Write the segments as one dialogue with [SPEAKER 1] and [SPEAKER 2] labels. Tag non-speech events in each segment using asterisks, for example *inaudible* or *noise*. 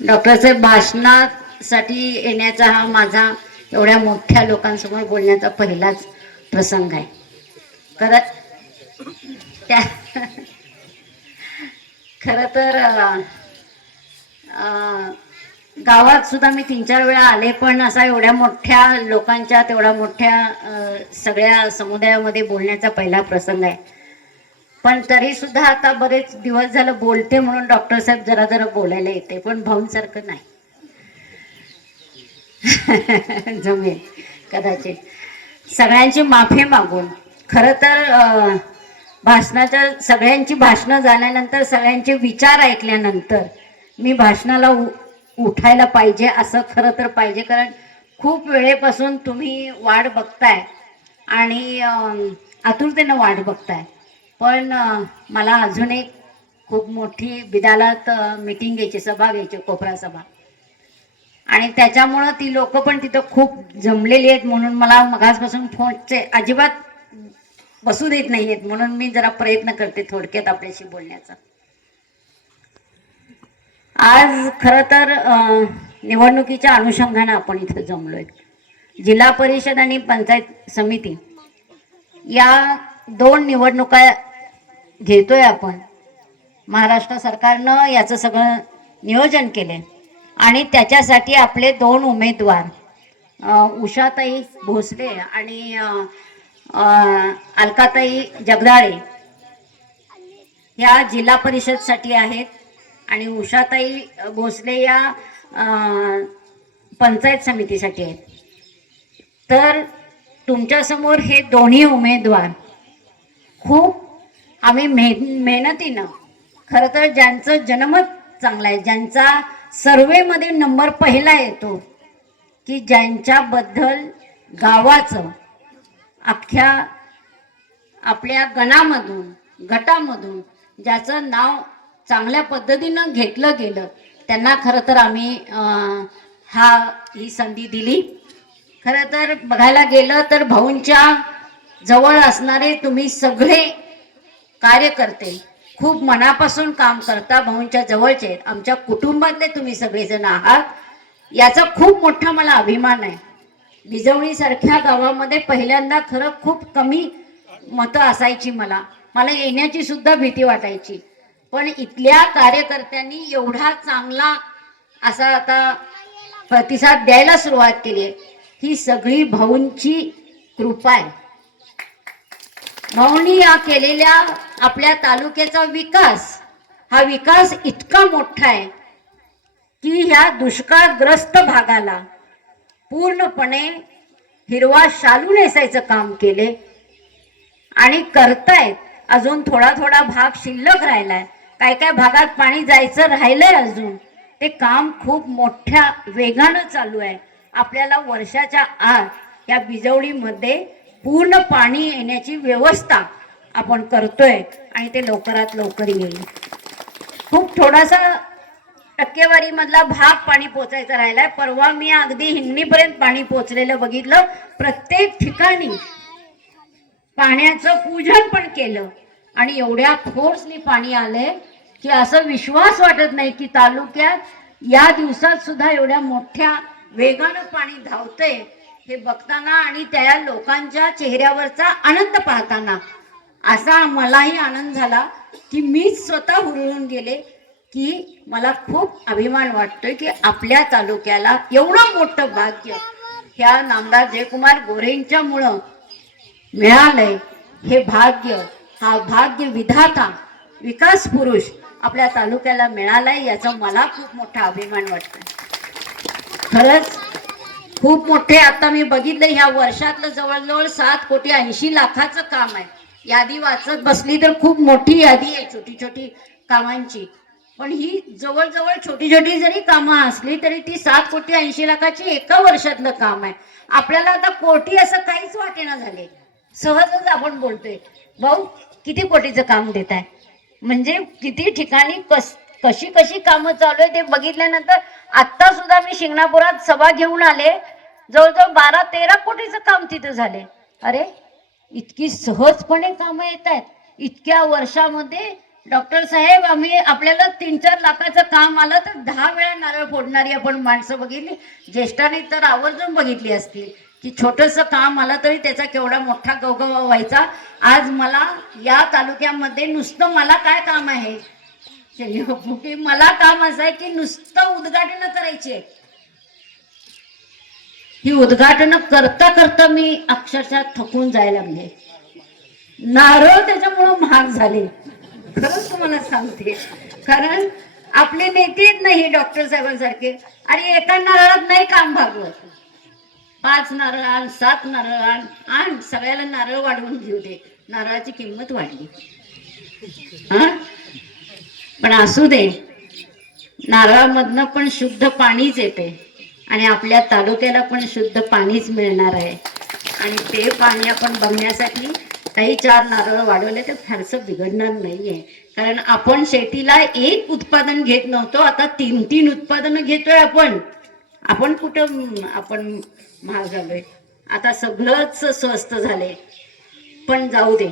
[SPEAKER 1] डॉक्टरचे भाषणासाठी येण्याचा हा माझा एवढ्या मोठ्या लोकांसमोर बोलण्याचा पहिलाच प्रसंग आहे. खरं त्या खरं तर गावात सुद्धा मी तीन चार वेळा आले पण असा एवढ्या मोठ्या लोकांच्या तेवढ्या मोठ्या सगळ्या समुदायामध्ये बोलण्याचा पहिला प्रसंग आहे. पण तरी सुद्धा आता बरेच दिवस झालं बोलते म्हणून डॉक्टर साहेब जरा जरा बोलायला येते पण भाऊंसारखं नाही. *laughs* जमेल कदाचित. सगळ्यांची माफी मागून. खरं तर भाषणाच्या सगळ्यांची भाषणं झाल्यानंतर सगळ्यांचे विचार ऐकल्यानंतर मी भाषणाला उ उठायला पाहिजे असं खरं तर पाहिजे कारण खूप वेळेपासून तुम्ही वाट बघताय आणि आतुरतेनं वाट बघताय. पण मला अजून एक खूप मोठी बिदालात मीटिंग घ्यायची सभा घ्यायची कोपरा सभा. आणि त्याच्यामुळं ती लोक पण तिथं खूप जमलेली आहेत म्हणून मला मगासपासून फोनचे अजिबात बसू देत नाही आहेत म्हणून मी जरा प्रयत्न करते थोडक्यात आपल्याशी बोलण्याचा. आज खरं तर निवडणुकीच्या अनुषंगानं आपण इथं जमलोय. जिल्हा परिषद आणि पंचायत समिती या दोन निवडणुका घेतोय आपण. महाराष्ट्र सरकारनं याचं सगळं नियोजन केले आणि त्याच्यासाठी आपले दोन उमेदवार उषाताई भोसले आणि अलकाताई जगदाळे ह्या जिल्हा परिषदसाठी आहेत. आणि उषाताई भोसले या पंचायत समितीसाठी आहेत. तर तुमच्यासमोर हे दोन्ही उमेदवार खूप आम्ही मेह मेहनतीनं. खरं तर ज्यांचं जन्मच चांगला आहे ज्यांचा सर्वेमध्ये नंबर पहिला येतो की ज्यांच्याबद्दल गावाचं अख्ख्या आपल्या गणामधून गटामधून ज्याचं नाव चांगल्या पद्धतीनं घेतलं गेलं त्यांना खरं तर आम्ही हा ही संधी दिली. खरं तर बघायला गेलं तर भाऊंच्या जवळ असणारे तुम्ही सगळे कार्यकर्ते खूप मनापासून काम करता भाऊंच्या जवळचे. आहेत. आमच्या कुटुंबातले तुम्ही सगळेजण आहात. याचा खूप मोठा मला अभिमान आहे. बिजवणीसारख्या गावामध्ये पहिल्यांदा खरं खूप कमी मतं असायची मला. मला येण्याची सुद्धा भीती वाटायची. पण इथल्या कार्यकर्त्यांनी एवढा चांगला असा आता प्रतिसाद द्यायला सुरुवात केली आहे. ही सगळी भाऊंची कृपा आहे. भाऊनी या केलेल्या आपल्या तालुक्याचा विकास हा विकास इतका मोठा आहे की ह्या दुष्काळग्रस्त भागाला पूर्णपणे हिरवा शालू नेसायचं काम केले आणि करतायत. अजून थोडा थोडा भाग शिल्लक राहिलाय. काय काय भागात पाणी जायचं राहिलंय अजून ते काम खूप मोठ्या वेगानं चालू आहे. आपल्याला वर्षाच्या आत या बिजवडीमध्ये पूर्ण पाणी येण्याची व्यवस्था आपण करतोय आणि ते लवकरात लवकर येईल. खूप थोडासा टक्केवारी मधला भाग पाणी पोचायचा राहिलाय. परवा मी अगदी हिंदीपर्यंत पाणी पोचलेलं बघितलं. प्रत्येक ठिकाणी पाण्याचं पूजन पण केलं. आणि एवढ्या फोर्सनी पाणी आलंय की असं विश्वास वाटत नाही की तालुक्यात या दिवसात सुद्धा एवढ्या मोठ्या वेगानं पाणी धावतंय. हे बघताना आणि त्या लोकांच्या चेहऱ्यावरचा आनंद पाहताना असा मलाही आनंद झाला की मी स्वतः हुरळून गेले की मला खूप अभिमान वाटतोय की आपल्या तालुक्याला एवढं मोठं भाग्य ह्या नामदार जयकुमार गोरेंच्या मुळं मिळालंय. हे भाग्य हा भाग्य विधाता विकास पुरुष आपल्या तालुक्याला मिळालाय याचा मला खूप मोठा अभिमान वाटतोय. खरंच खूप मोठे आता मी बघितलं ह्या वर्षातलं जवळजवळ सात कोटी ऐंशी लाखाचं काम आहे. यादी वाचत बसली तर खूप मोठी यादी आहे छोटी छोटी कामांची. पण ही जवळजवळ छोटी छोटी जरी कामं असली तरी ती सात कोटी ऐंशी लाखाची एका वर्षातलं काम आहे. आपल्याला आता कोटी असं काहीच वाटेना झाले. सहजच आपण बोलतोय भाऊ किती कोटीचं काम देत आहे म्हणजे किती ठिकाणी कस कशी कशी कामं चालू आहे ते बघितल्यानंतर आत्ता सुद्धा मी शिंगणापुरात सभा घेऊन आले. जवळजवळ बारा तेरा कोटीचं काम तिथं झाले. अरे इतकी सहजपणे कामं येत आहेत. इतक्या वर्षामध्ये डॉक्टर साहेब आम्ही आपल्याला तीन चार लाखाचं काम आलं तर दहा वेळा नारळ फोडणारी आपण माणसं बघितली. ज्येष्ठांनी तर आवर्जून बघितली असतील की छोटंसं काम आलं तरी त्याचा केवढा मोठा गवगवा व्हायचा. आज मला या तालुक्यामध्ये नुसतं मला काय काम आहे? की मला काम असं आहे की नुसतं उद्घाटन करायची. आहे ही उद्घाटन करता करता मी अक्षरशः थकून जायला लागले. नारळ त्याच्यामुळं महाग झाले. खरंच तुम्हाला सांगते. कारण आपले नेते आहेत नाही डॉक्टर साहेबांसारखे. आणि एका नारळात नाही काम भागवत पाच नारळ आण सात नारळ आण आण सगळ्याला नारळ वाढवून घेऊ दे नारळाची किंमत वाढली. हा? पण असू दे. नारळामधनं पण शुद्ध पाणीच येते. आणि आपल्या तालुक्याला पण शुद्ध पाणीच मिळणार आहे. आणि ते पाणी आपण बघण्यासाठी काही चार नारळ वाढवले तर फारसं बिघडणार नाहीये. कारण आपण शेतीला एक उत्पादन घेत नव्हतो. आता तीन तीन उत्पादनं घेतोय आपण. आपण कुठं आपण महाग झालोय. आता सगळंच स्वस्त झालंय. पण जाऊ दे.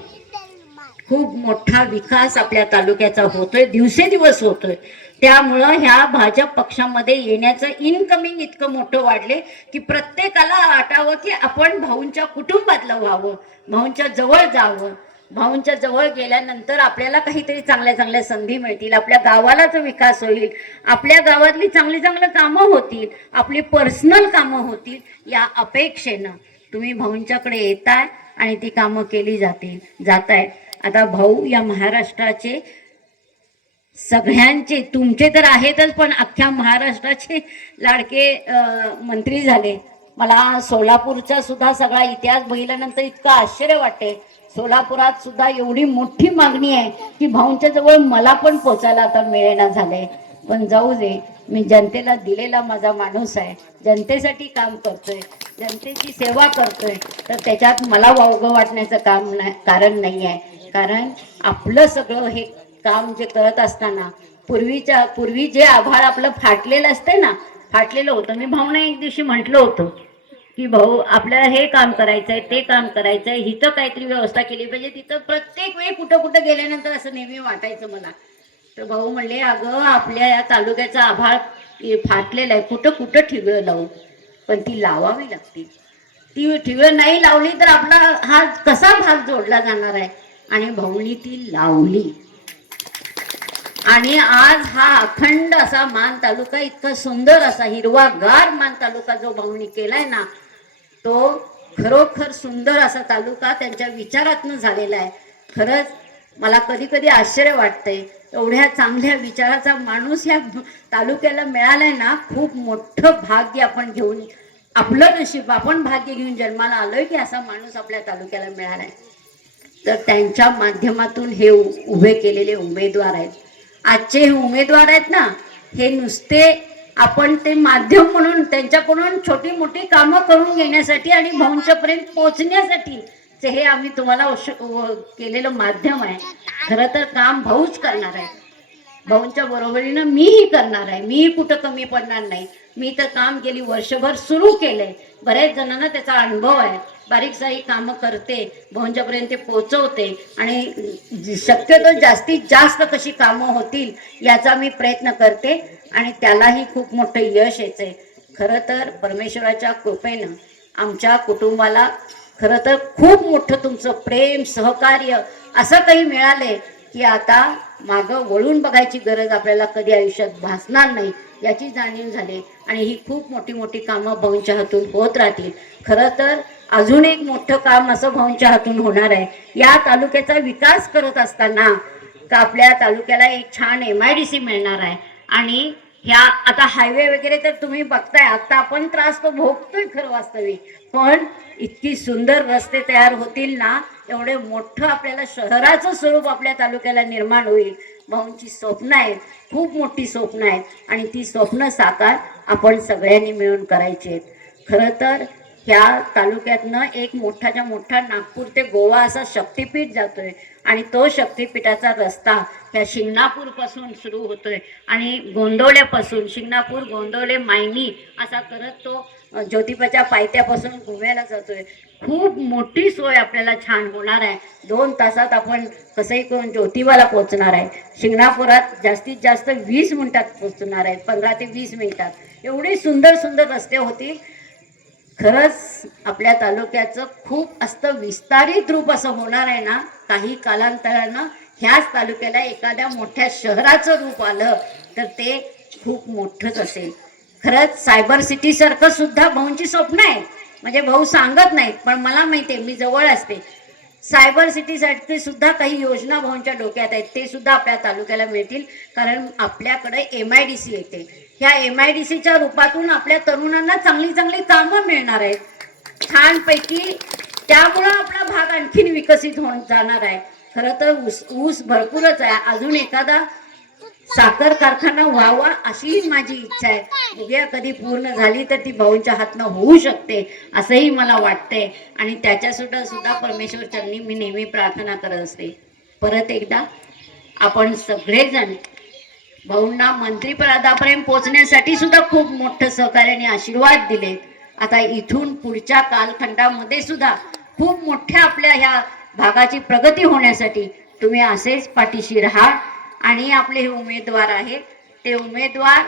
[SPEAKER 1] खूप मोठा विकास आपल्या तालुक्याचा होतोय दिवसेदिवस होतोय. त्यामुळं ह्या भाजप पक्षामध्ये येण्याचं इनकमिंग इतकं मोठं वाढले की प्रत्येकाला वाटावं की आपण भाऊंच्या कुटुंबातलं व्हावं भाऊंच्या जवळ जावं. भाऊंच्या जवळ गेल्यानंतर आपल्याला काहीतरी चांगल्या चांगल्या संधी मिळतील आपल्या गावालाच विकास होईल आपल्या गावातली चांगली चांगली कामं होतील आपली पर्सनल कामं होतील या अपेक्षेनं तुम्ही भाऊंच्याकडे येताय आणि ती कामं केली जातील जात आहे आता भाऊ या महाराष्ट्राचे सगळ्यांचे तुमचे तर आहेतच पण अख्ख्या महाराष्ट्राचे लाडके मंत्री झाले. मला सोलापूरचा सुद्धा सगळा इतिहास बघितल्यानंतर इतकं आश्चर्य वाटते. सोलापुरात सुद्धा एवढी मोठी मागणी आहे की भाऊंच्या जवळ मला पण पोचायला आता मिळेना झालंय पण जाऊ दे मी जनतेला दिलेला माझा माणूस आहे. जनतेसाठी काम करतोय जनतेची सेवा करतोय. तर त्याच्यात मला वावगं वाटण्याचं काम नाही कारण नाही आहे कारण आपलं सगळं हे काम जे करत असताना पूर्वीच्या पूर्वी जे आभाळ आपलं फाटलेलं असते ना फाटलेलं होतं. मी भाऊने एक दिवशी म्हटलं होतं की भाऊ आपल्याला हे काम करायचंय ते काम करायचंय हिथं काहीतरी व्यवस्था केली पाहिजे. तिथं प्रत्येक वेळी कुठं कुठं गेल्यानंतर असं नेहमी वाटायचं मला. तर भाऊ म्हणले अगं आपल्या या तालुक्याचा आभाळ फाटलेला आहे. कुठं कुठं ठिबळं लावू? पण ती लावावी लागते. ती ठिबळं नाही लावली तर आपला हा कसा भाग जोडला जाणार आहे? आणि भाऊनी ती लावली. आणि आज हा अखंड असा मान तालुका इतका सुंदर असा हिरवागार मान तालुका जो भाऊनी केलाय ना तो खरोखर सुंदर असा तालुका त्यांच्या विचारातनं झालेला आहे. खरंच मला कधी कधी आश्चर्य वाटतंय एवढ्या चांगल्या विचाराचा माणूस या तालुक्याला मिळालाय ना खूप मोठं भाग्य आपण घेऊन आपलं नशीब आपण भाग्य घेऊन जन्माला आलोय की असा माणूस आपल्या तालुक्याला मिळालाय. तर त्यांच्या माध्यमातून हे उभे केलेले उमेदवार आहेत. आजचे हे उमेदवार आहेत ना हे नुसते आपण ते माध्यम म्हणून त्यांच्याकडून छोटी मोठी कामं करून घेण्यासाठी आणि भाऊंच्यापर्यंत पोहोचण्यासाठी हे आम्ही तुम्हाला केलेलं माध्यम आहे. खरं तर काम भाऊच करणार आहे. भाऊंच्या बरोबरीनं मीही करणार आहे. मीही कुठं कमी पडणार नाही. मी तर काम गेली वर्षभर सुरू केलंय. बऱ्याच जणांना त्याचा अनुभव आहे. बारीक सारी कामं करते भवनच्यापर्यंत पोचवते आणि शक्यतो जास्तीत जास्त कशी कामं होतील याचा मी प्रयत्न करते आणि त्यालाही खूप मोठं यश यायचंय खरं तर परमेश्वराच्या कृपेनं आमच्या कुटुंबाला खरं तर खूप मोठं तुमचं प्रेम सहकार्य असं काही मिळालंय की आता मागं वळून बघायची गरज आपल्याला कधी आयुष्यात भासणार नाही. याची जाणीव झाली आणि ही खूप मोठी मोठी कामं भाऊंच्या हातून होत राहतील. खरं तर अजून एक मोठं काम असं भाऊंच्या हातून होणार आहे. या तालुक्याचा विकास करत असताना आपल्या तालुक्याला एक छान एम आय डी सी मिळणार आहे. आणि ह्या आता हायवे वगैरे तर तुम्ही बघताय आता आपण त्रास तो भोगतोय खरं वास्तविक पण इतकी सुंदर रस्ते तयार होतील ना एवढे मोठं आपल्याला शहराचं स्वरूप आपल्या तालुक्याला निर्माण होईल. भाऊंची स्वप्न आहेत खूप मोठी स्वप्न आहेत. आणि ती स्वप्न साकार आपण सगळ्यांनी मिळून करायची आहेत खरं तर ह्या तालुक्यातनं एक मोठाच्या मोठा नागपूर ते गोवा असा शक्तीपीठ जातोय. आणि तो शक्तिपीठाचा रस्ता त्या शिंगणापूरपासून सुरू होतोय. आणि गोंदवल्यापासून शिंगणापूर गोंदवले मायनी असा करत तो ज्योतिबाच्या पायथ्यापासून गोव्याला जातोय. खूप मोठी सोय आपल्याला छान होणार आहे. दोन तासात आपण कसंही करून ज्योतिबाला पोहोचणार आहे. शिंगणापुरात जास्तीत जास्त वीस मिनिटात पोहोचणार आहे. पंधरा ते वीस मिनिटात. एवढी सुंदर सुंदर रस्ते होतील. खरंच आपल्या तालुक्याचं खूप असतं विस्तारित रूप असं होणार आहे ना काही कालांतरानं ह्याच तालुक्याला एखाद्या मोठ्या शहराचं रूप आलं तर ते खूप मोठंच असेल. खरंच सायबर सिटीसारखं सुद्धा भाऊंची स्वप्न आहे. म्हणजे भाऊ सांगत नाहीत पण मला माहिती आहे मी जवळ असते. सायबर सिटीसाठी सुद्धा काही योजना भाऊंच्या डोक्यात आहेत ते सुद्धा आपल्या तालुक्याला मिळतील कारण आपल्याकडे एम आय डी सी येते. ह्या एम आय डी सीच्या रूपातून आपल्या तरुणांना चांगली चांगली कामं मिळणार आहेत. छानपैकी त्यामुळं आपला भाग आणखीन विकसित होऊन जाणार आहे. खरं तर ऊस ऊस भरपूरच आहे. अजून एखादा साखर कारखाना व्हावा अशी माझी इच्छा आहे. उद्या कधी पूर्ण झाली तर ती भाऊंच्या हातनं होऊ शकते असंही मला वाटतंय. आणि त्याच्या सुद्धा सुद्धा परमेश्वर चरणी मी नेहमी प्रार्थना करत असते. परत एकदा आपण सगळेजण भाऊंना मंत्रिपदापर्यंत पोहोचण्यासाठी सुद्धा खूप मोठं सहकार्य आणि आशीर्वाद दिलेत आता इथून पुढच्या कालखंडामध्ये सुद्धा खूप मोठ्या आपल्या ह्या भागाची प्रगती होण्यासाठी तुम्ही असेच पाठीशी राहा. आणि आपले हे उमेदवार आहेत ते उमेदवार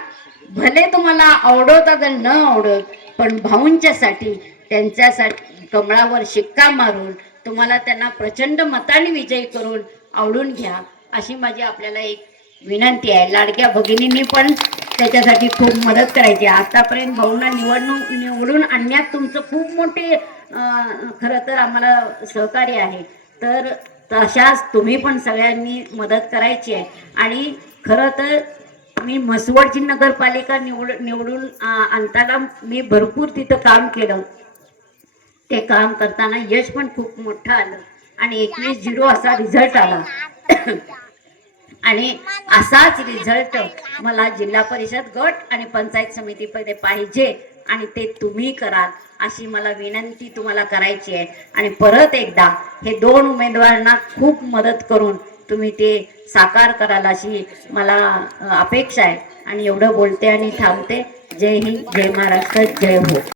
[SPEAKER 1] भले तुम्हाला आवडत अगर न आवडत पण भाऊंच्यासाठी त्यांच्यासाठी कमळावर शिक्का मारून तुम्हाला त्यांना प्रचंड मताने विजयी करून आवडून घ्या अशी माझी आपल्याला एक विनंती आहे. लाडक्या भगिनींनी पण त्याच्यासाठी खूप मदत करायची. आतापर्यंत भाऊंना निवडणूक निवडून आणण्यात तुमचं खूप मोठे खर खरं तर आम्हाला सहकार्य आहे. तर तशाच तुम्ही पण सगळ्यांनी मदत करायची आहे. आणि खरं तर मी म्हसवडची नगरपालिका निवड निवडून आणताना मी भरपूर तिथं काम केलं. ते काम करताना यश पण खूप मोठं आलं. आणि एकवीस झिरो असा रिझल्ट आला. आणि असाच रिझल्ट मला जिल्हा परिषद गट आणि पंचायत समितीमध्ये पाहिजे आणि ते तुम्ही कराल अशी मला विनंती तुम्हाला करायची आहे. आणि परत एकदा हे दोन उमेदवारांना खूप मदत करून तुम्ही ते साकार कराल अशी मला अपेक्षा आहे. आणि एवढं बोलते आणि थांबते. जय हिंद जय महाराष्ट्र जय हो.